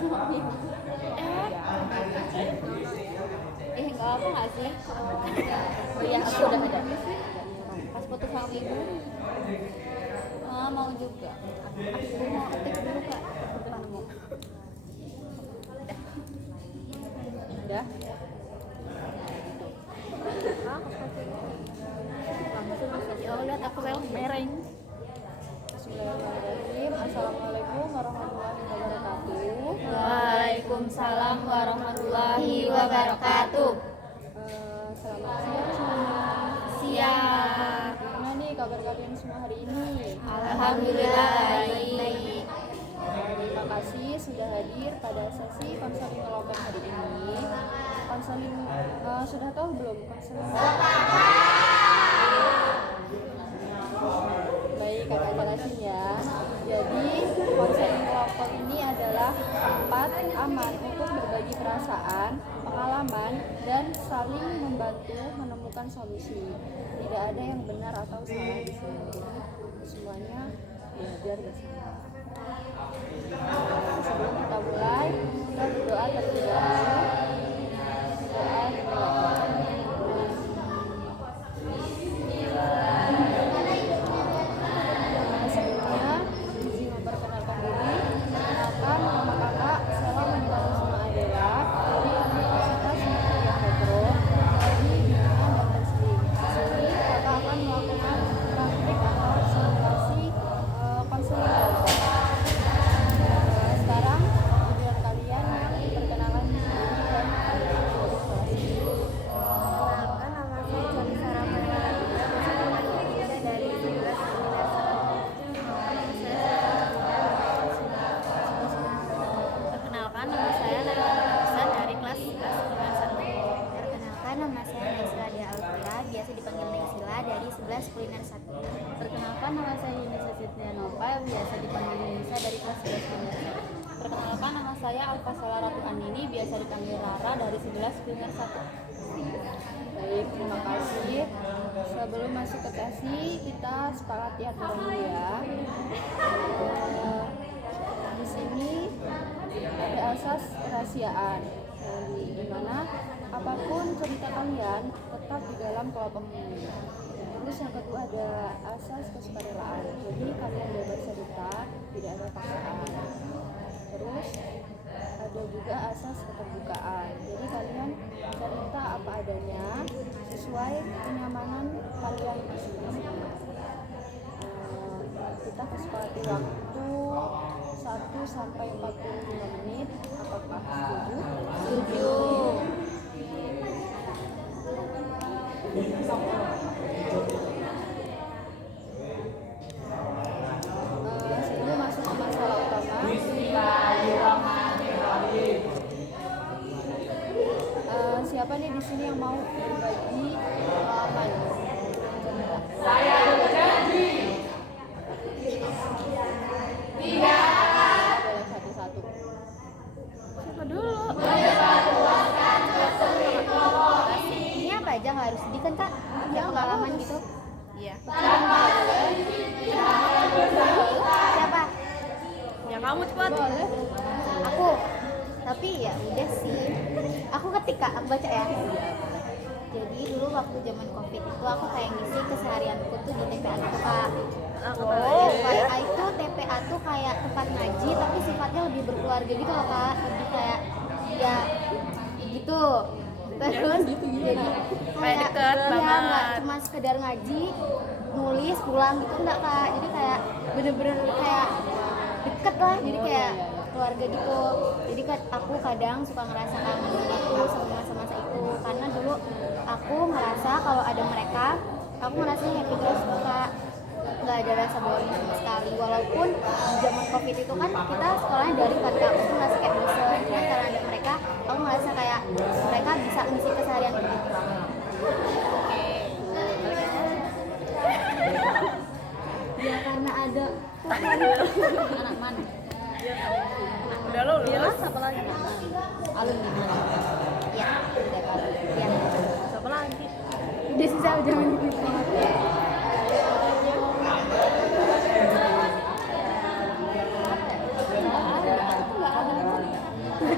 Enggak apa nggak sih? Oh iya, aku udah ada. Pas foto sama ibu. Mau juga. Aku mau ketik dulu kak. Depan mau. Udah. Ya Allah, lihat aku self mereng. Bismillahirrahmanirrahim. Assalamualaikum warahmatullahi wabarakatuh. Waalaikumsalam warahmatullahi wabarakatuh. Selamat siang semuanya. Siang. Gimana nih kabar kalian semua hari ini? Alhamdulillah baik. Terima kasih sudah hadir pada sesi konseling ngelopek hari ini. Konseling sudah tahu belum konseling ngelopek? Baik, kakak jelasin ya. Jadi konseling kelompok ini adalah tempat aman untuk berbagi perasaan, pengalaman, dan saling membantu menemukan solusi. Tidak ada yang benar atau salah di sini. Semuanya belajar bersama. Sebelum kita mulai, kita berdoa terlebih dahulu. Doa dimulai. Sebelumnya, izin memperkenalkan diri. Perkenalkan, nama kakak Sela Manjaro Suma Adela dari Universitas Muhammadiyah Metro dari Bimbingan dan Konseling. Di sini kakak akan melakukan praktik atau simulasi konseling kelompok. Sekarang giliran kalian yang diperkenalkan diri dan Perkenalkan, nama saya Joni Sarah Mayaladina, mahasiswa dari 11 Perkenalkan, nama saya Nayla Nafisa dari kelas 11 Kuliner 1. Perkenalkan, nama saya Naisla Dia Alfira, biasa dipanggil Naisila dari 11 Kuliner 1. Perkenalkan, nama saya Yunisa Sitianova, biasa dipanggil Yunisa dari kelas 11 Kuliner 1. Perkenalkan, nama saya Alfasala Ratu Andini, biasa dipanggil Rara dari 11 Kuliner 1. Baik, terima kasih. Sebelum masuk ke sesi, kita sepakati aturan dulu ya. Di sini ada asas kerahasiaan, di mana apapun cerita kalian tetap di dalam kelompok ini. Terus yang kedua ada asas kesukarelaan, jadi kalian bebas cerita, tidak ada paksaan. Terus ada juga asas keterbukaan, jadi kalian cerita apa adanya sesuai kenyamanan kalian masing-masing. Kita kesepakati waktu 1 sampai 45 menit. Apakah setuju? Setuju. Sebelum masuk ke masalah utama, siapa nih di sini yang mau berbagi pengalaman? Saya berjanji. Boleh satu-satu. Siapa dulu? Ini apa aja, nggak harus sedih kan kak? Ya, pengalaman gitu. Iya. Siapa? Ya kamu cepat. Boleh. Aku. Tapi ya udah sih. Aku ketika aku baca ya. Jadi dulu waktu zaman covid itu aku kayak ngisi keseharianku tuh di TPA tuh kak. TPA itu TPA tuh kayak tempat ngaji tapi sifatnya lebih berkeluarga gitu loh kak. Lebih kayak ya gitu. Terus jadi kayak deket ya banget. nggak cuma sekedar ngaji nulis pulang gitu enggak kak. Jadi kayak bener-bener kayak deket lah. Jadi kayak keluarga gitu. Jadi aku kadang suka ngerasa kangen gitu sama masa-masa itu karena dulu aku ngerasa kalau ada mereka aku ngerasa happy terus kak, nggak ada rasa boring sama sekali. Walaupun di zaman covid itu kan kita sekolahnya dari kan kak, aku ngerasa kayak bosan. Cuman karena ada mereka aku ngerasa kayak mereka bisa ngisi keseharian gitu banget. Ya karena ada Anak mana? Udah lo lulus apa lagi? Alumni. ya udah kak ya Siapa lagi? udah sih saya jangan gitu.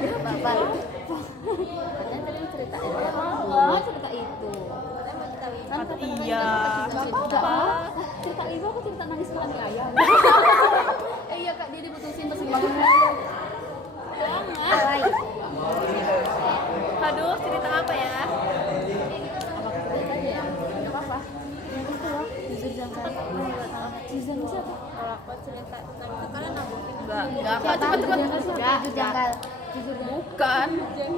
bapak Katanya tadi cerita itu. cerita itu Kan Iya. cerita ibu aku cerita nangis kali ayah iya Kak, dia diputusin pas lagi. alay Aduh, cerita apa ya? Enggak apa-apa. yang itu loh jujur jangkar jujur siapa Kalau aku cerita tentang itu kalian nabutin enggak? Enggak apa, siapa cepet-cepet. jujur janggal Bukan.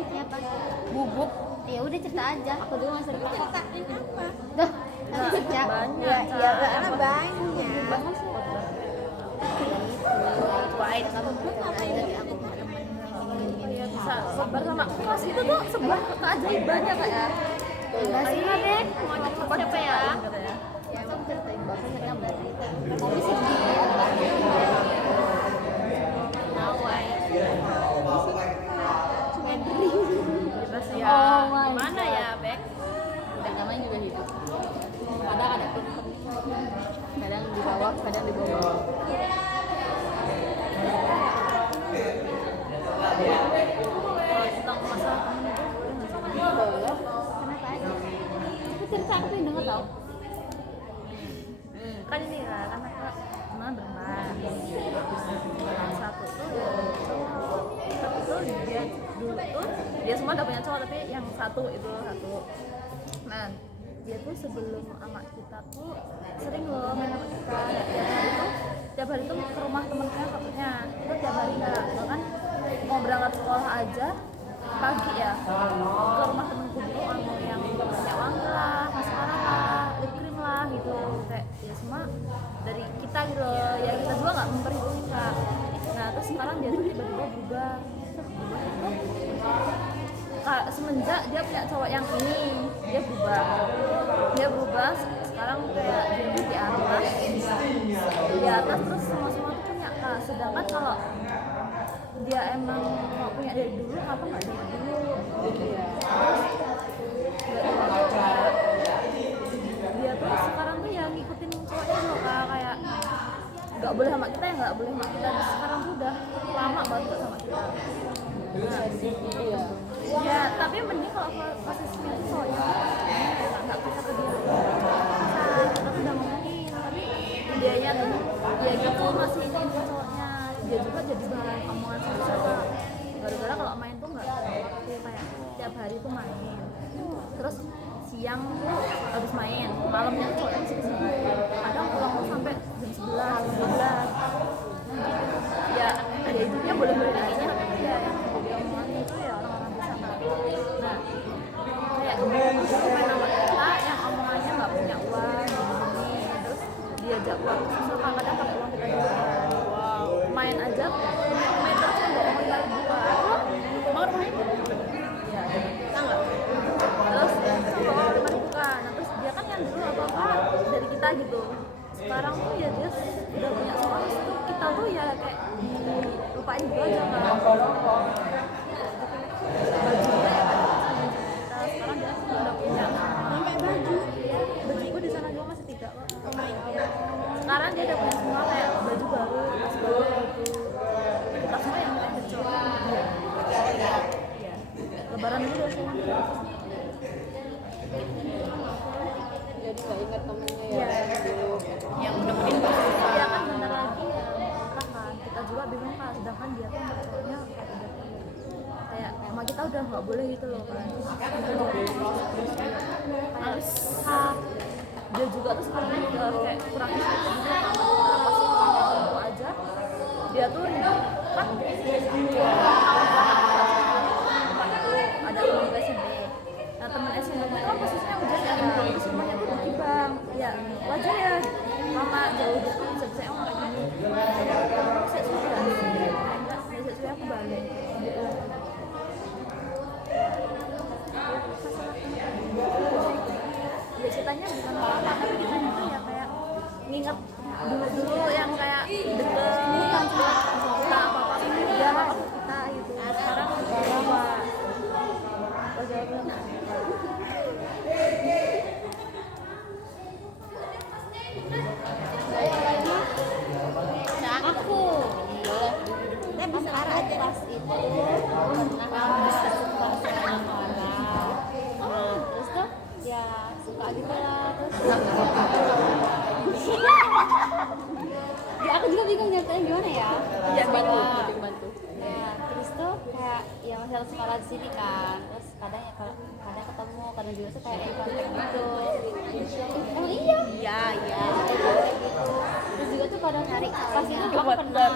siapa Bubuk. ya udah cerita aja aku dulu nggak cerita Ceritain apa? dah nanti baca Banyak. ya ya Karena banyak. White. Iya bisa sebar sama kelas itu tuh sebar keajaibannya Kak ya. masih deh Mau cerita siapa ya? tapi sedih Ya, Oh my gimana ya, Bek? Dan namanya juga hidup. Kadang ada tumpeng. Kadang di bawah, kadang di bawah. Kalau tentang masalah temen itu Boleh. kenapa aja aku cerita aku pengen denger tau kan ini lah, karena Kak teman berempat. Yang satu tuh cowok. Tapi tuh dia dulu tuh dia semua udah punya cowok tapi yang satu itu satu. Nah, dia tuh sebelum sama kita tuh sering loh main sama kita. Tiap hari tuh ke rumah temennya satunya. Itu tiap hari nggak, bahkan mau berangkat sekolah aja pagi ya ke rumah temenku dulu mau yang punya wangi lah, maskara lah, lip cream lah gitu, kayak ya semua dari kita gitu loh. Ya kita juga nggak memperhitungin Kak. Nah terus sekarang dia tuh tiba-tiba berubah. Semenjak dia punya cowok yang ini dia berubah sekarang kayak dia di atas terus semua tuh punya Kak. Sedangkan kalau dia emang mau punya dari dulu apa nggak dari dulu terus dia tuh sekarang tuh ya ngikutin cowoknya loh Kak, kayak nggak boleh sama kita ya nggak boleh sama kita. Terus sekarang tuh udah lama banget nggak sama kita. Iya. Ya tapi mending kalau posisinya tuh cowoknya nggak bisa ke dia tapi udah ngomongin tapi dianya tuh dia gitu masih ingin ke cowoknya. Dia juga jadi bahan omongan siapa gara-gara kalau main tuh nggak kayak tiap hari tuh main terus siang tuh habis main malamnya tuh cowoknya masih kesini kadang pulang tuh sampai jam 11, 12 ya hidupnya boleh-boleh kayaknya tapi dia yang dia omongan itu ya orang-orang bisa nah kayak dia main sama kita yang omongannya nggak punya uang gini terus diajak uang susah kadang pakai uang kita juga main aja main terus kan nggak mau balik buka mau main ya kita nggak terus bawa 5.000 kan nah terus dia kan yang dulu apa dari kita gitu sekarang tuh ya dia udah punya semua itu kita tuh ya kayak lupain gitu aja kan bajunya ya kan kita sekarang dia udah punya sampai bajuku di sana juga masih tidak kok sekarang dia udah punya semua kayak baju baru tas baru gitu kita semua yang pakai kecil ya lebaran dulu udah semua Jadi nggak ingat temennya Iya. ya dulu. yang nemenin posisi dia kan bentar lagi ya nikah kan kita juga bingung kan sedangkan dia tuh maksudnya kayak emang kita udah nggak boleh gitu loh kan harus dia juga tuh sekarang udah kayak kurang istirahat gitu kan pas itu aja dia tuh ribut kan ada teman SMP nah teman SMP itu kan posisinya udah ya terus semuanya tuh di bang ya wajar ya mama jauh dia tuh bisa saya ngomong kayak gini saya sudah aku balik ya ceritanya bukan apa tapi kita itu ya kayak nginget dulu yang kayak deket bukan cuma kita apa dia apa kita gitu sekarang apa aku pas itu pernah sering sekolah di sini kan, terus kadang ya kadang ketemu, kadang juga tuh kayak eye contact gitu. Oh iya gitu. Terus juga tuh kadang cari pas itu aku pernah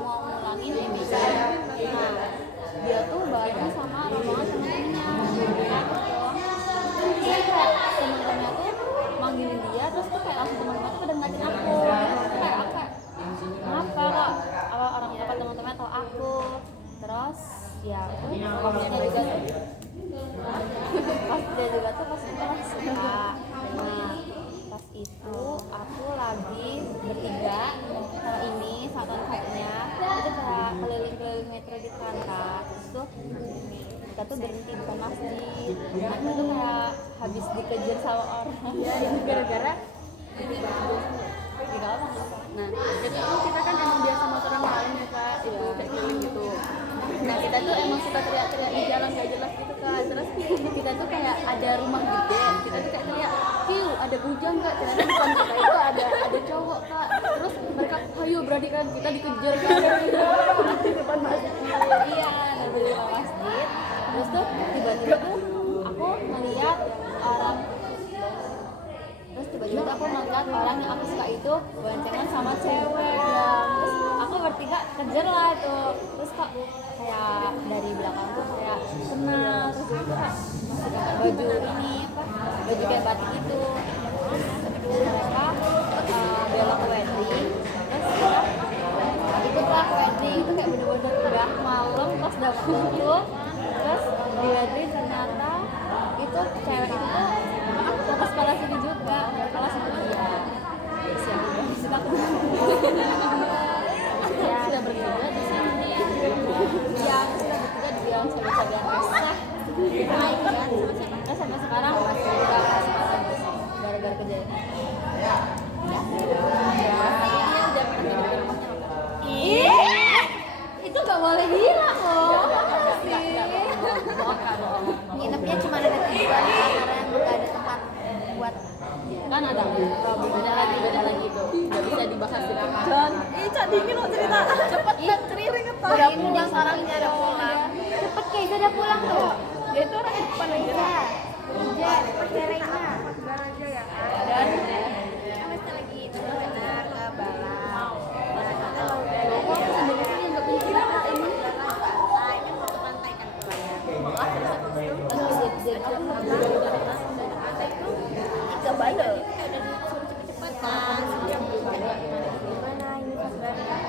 mau ngulangin MBK. Nah dia tuh bareng sama rombongan temen-temennya terus kayak temen-temennya tuh manggilin dia, terus tuh kayak langsung temen-temennya tuh pada ngeliatin aku. Kayak kenapa kok orang tua temen-temennya tau aku. Terus ya maksudnya juga tuh pas dia juga tuh pas itu lah suka. Nah pas itu aku lagi bertiga kalau ini satunya itu kayak keliling-keliling metro di kan Kak. Terus tuh kita tuh berhenti di depan masjid. Nah itu tuh kayak habis dikejar sama orang ya, itu gara-gara di dalam. Nah itu tuh kita kan emang biasa motoran malam ya Kak, itu kayak keliling gitu. Nah kita tuh emang suka teriak-teriak di jalan gak jelas gitu Kak. Terus kita tuh kayak ada rumah gede, kita tuh kayak teriak, "Kiu, ada bujang Kak?" Ternyata depan kita itu ada cowok Kak. Terus mereka, "Ayo berarti kan kita dikejar kan." Di depan masjid. Iya dari depan masjid. Terus tuh tiba-tiba tuh aku ngeliat orang, terus tiba-tiba tuh aku ngeliat orang yang aku suka itu boncengan sama cewek. Terus aku bertiga kejar lah itu. Terus kok kayak dari belakang tuh kayak kenal, terus itu kayak masih pakai baju ini apa, baju kayak batik gitu. Terus mereka belok ke wedding, terus kita ikutlah ke wedding. Itu kayak bener-bener udah malam, terus udah tutup. Terus di wedding ternyata itu cewek itu tuh satu sekolah sini juga, sekolah sini dia. Terus ya udah suka ya sudah bertiga di sini. Ya sudah bertiga dibilang sabar-sabar resah. Naik kan terus sampai sekarang masih udah sekolah gara-gara kejadian. Ya. Dia udah pergi dari rumahnya. Itu nggak boleh bilang loh. Nginepnya cuma ada 3 karena nggak ada tempat buat Kan ada beda lagi tuh, nggak bisa dibahas gitu. Dan Cak dingin loh cerita. Cepet dan cerita. Udah pulang sarangnya, udah pulang. cepet kayak itu udah pulang tuh. Dia itu orang depan aja. Iya pakai Reina Dan masih lagi itu benar ke balap. sebenarnya nggak punya cerita ini. Ini mau ke pantai kan pulangnya. Ke Bali. Udah disuruh cepet-cepet kan. Gimana ini pas berangkat?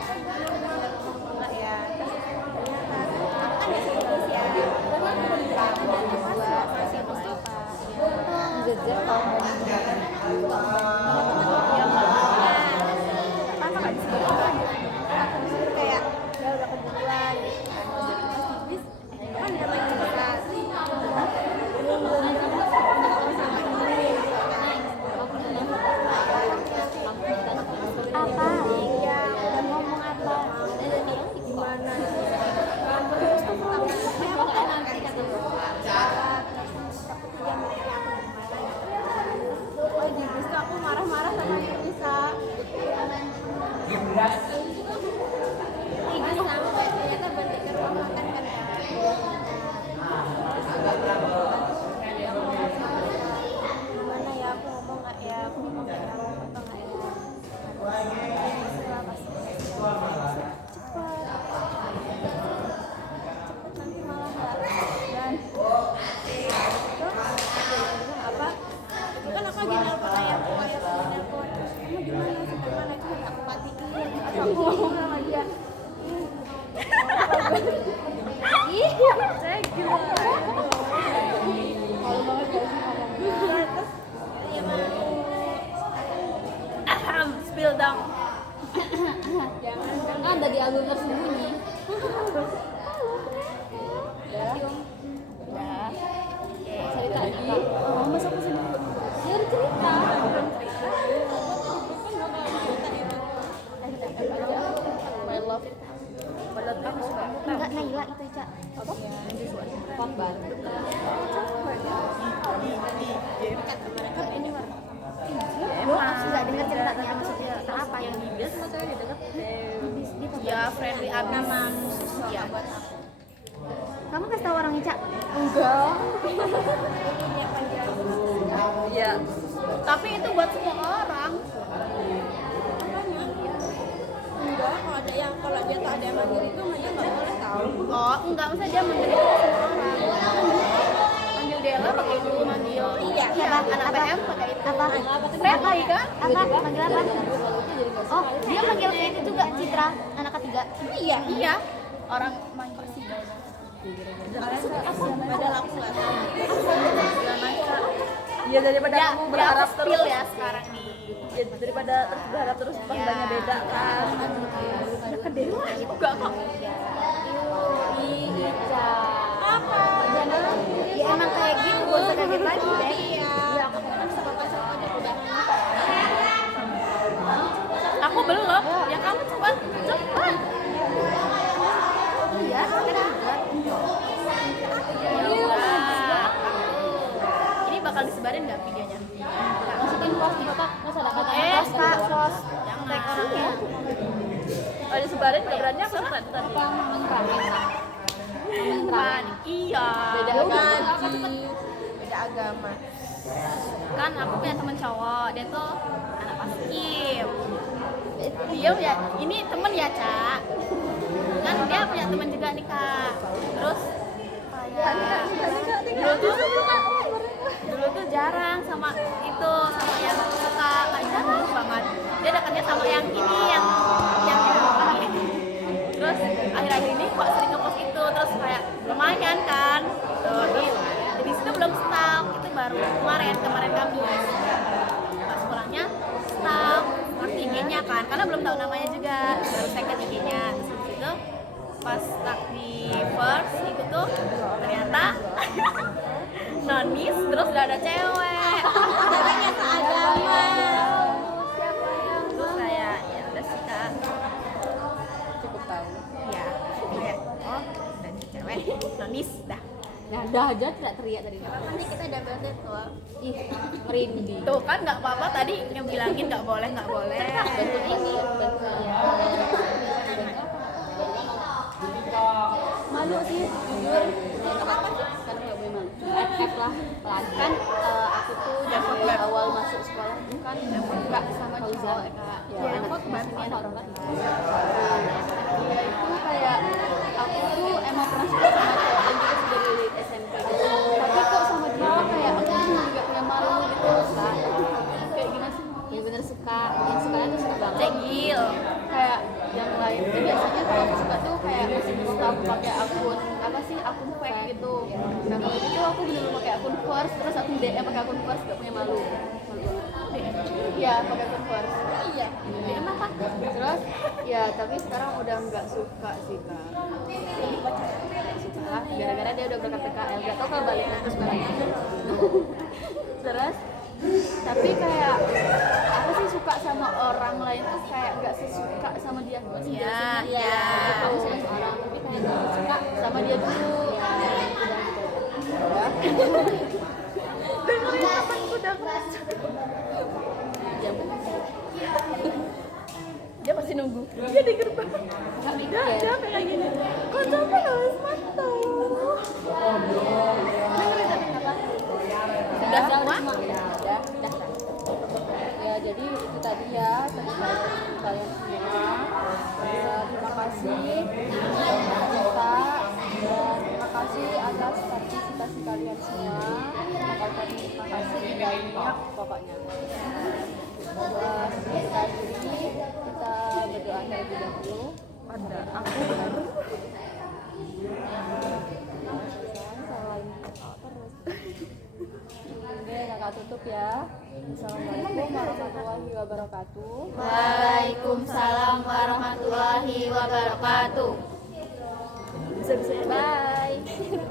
Enggak ya. Ternyata kan di sini ya. Masih apa? Jejer Kayak ya udah kebutuhan kan ada lagi apa ya udah ngomong apa gimana oh di bis aku marah-marah sama Nisa. Ini sampai ternyata berhenti ke rumah makan kan. Gimana ya aku ngomong nggak ya, aku ngomong nggak ya, mau foto nggak ya. Cepet nanti malah nggak. Dan itu apa? Itu kan aku lagi nelpon ayahku nelpon. Kamu gimana sih mana itu udah aku matiin. Aku ngomong sama dia. Ih, saya gila. Malu banget gak sih ngomongnya. Terus ya mau spill dong. jangan kan ada di album tersembunyi. Ya. Cerita lagi. Oh, masa aku sedih. Ya udah cerita. My love. Padahal aku suka. Enggak Naila itu Cak. Apa? Pak Bar. Lu aku nggak dengar ceritanya maksudnya cerita apa yang Dia sama saya didengar. di Ya, friendly abis. Ya, buat aku. kamu kasih tahu orangnya, Cak? Enggak. Iya. Tapi itu buat semua orang. Enggak, kalau dia tak ada yang manggil itu dia nggak boleh tahu. Oh, enggak, usah dia manggil itu semua orang. Manggil Dela pakai itu, manggil Siapa? anak Apa? PM pakai itu. Apa? Reta kan? Apa? Manggil apa? Oh, dia manggil kayak itu juga Citra, anak ketiga. Iya. Orang manggil sih. Padahal aku nggak tahu. Iya, daripada Ya, kamu berharap terus. spill ya sekarang nih. Ya, daripada terus berharap terus pandangannya beda kan. Ada ke Dewa juga kok. Apa? Ya emang kayak gitu, gak usah kaget lagi deh. Iya, aku kan sama pacar aja udah. Aku belum. Ya kamu cepat. Iya, sekarang Ini bakal disebarin nggak videonya? Masukin pos di bapak, nggak salah kata pos, Kak, pos. Jangan. Orangnya. Kalau disebarin nggak berani aku keren tadi. Kan, iya. Beda agama. Beda agama. Kan aku punya temen cowok, dia tuh anak paskim. Dia ya, ini temen ya, Cak. Kan dia punya temen juga nih, Kak. Terus kayak dulu tuh jarang sama itu, sama yang suka, kayak jarang banget. Dia dekatnya sama yang ini, yang terus akhir-akhir ini kok sering ngepost itu, terus kayak lumayan kan. Tuh, di situ belum stalk, itu baru kemarin Kamis. Pas pulangnya stalk, ngerti IG-nya kan, karena belum tahu namanya juga, baru second IG-nya. Terus habis itu pas stuck di first itu tuh ternyata nonis, terus udah ada cewek. Ceweknya seagama. Terus kayak ya udah sih, Kak. Cukup tahu. Ya, kayak oh dan cewek nonis dah. Nah, dah aja tidak teriak tadi. Nanti kita double date loh. Ih, merinding. Tuh kan nggak apa-apa tadi ngebilangin nggak boleh. Bentuk ini, malu sih, jujur. Kenapa sih? Kan nggak boleh malu. FF lah, pelan. Kan aku tuh dari awal masuk sekolah itu kan nggak sama cowok, Kak. Ya, anak masuknya anak orang kan. Dia itu kayak aku tuh emang pernah suka sama cowok yang juga sudah dari SMP gitu. Tapi kok sama dia kayak aku tuh juga punya malu gitu, Kak. Kayak gimana sih? Ya bener suka, yang sukanya tuh suka banget. Cegil. Kayak yang lain tuh biasanya kalau aku suka tuh kayak masih stop pakai akun apa sih, akun fake gitu. Nah kalau itu aku bener-bener pakai akun first, terus aku DM pakai akun first, gak punya malu banget. Iya, pakai akun first. Iya. DM apa? Terus ya tapi sekarang udah nggak suka sih, Kak. Suka lah, gara-gara dia udah berangkat PKL, gak tau kalau balik terus balik. Terus tapi kayak aku sih suka sama orang lain tuh kayak nggak sesuka sama dia. Masih Iya, jelasin, iya. aku suka sama orang tapi kayak nggak suka sama dia dulu. Udah gitu aja. Dengerin temanku udah ngerasa. Ya bener. Dia masih nunggu. Dia di gerbang. Nggak mikir. Dia kayak gini. Kok sampai harus mantau? Udah semua? Udah. Ya jadi itu tadi ya kalian semua. Terima kasih kita dan terima kasih atas partisipasi kalian semua. Terima kasih banyak pokoknya. Sebelum kita akhiri, kita berdoa terlebih dahulu. Ada aku baru. Oke, kakak tutup ya. Assalamualaikum warahmatullahi wabarakatuh. Waalaikumsalam warahmatullahi wabarakatuh. Bye.